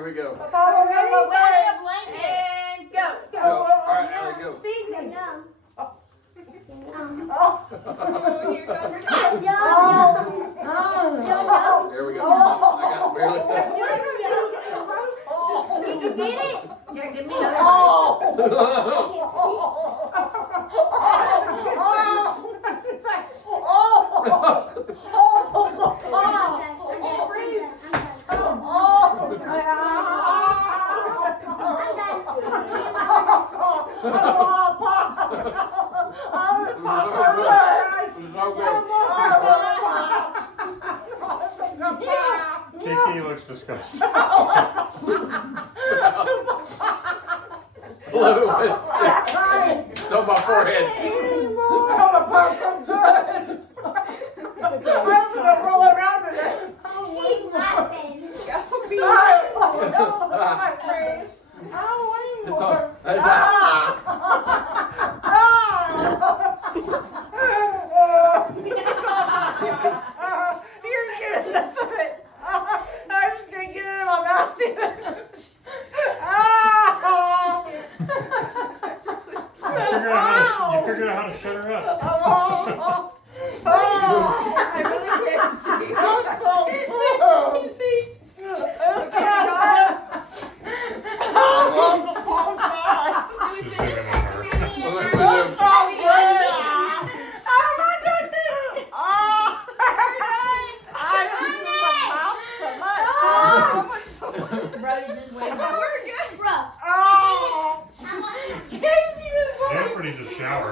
here we go. Ready? Wear a blanket. And go. Go. All right, here we go. Feed me. Oh, here comes There we go. I got it barely. Did you get it? Here, give me another. Kiki looks disgusted. It's on my forehead. She's laughing. It's on. You're getting enough of it. I'm just gonna get it in my mouth. You figured out how to shut her up. I really can't see. See? Just leave it on her. Brody just went. We're good, bro. Casey was Jeffrey needs a shower.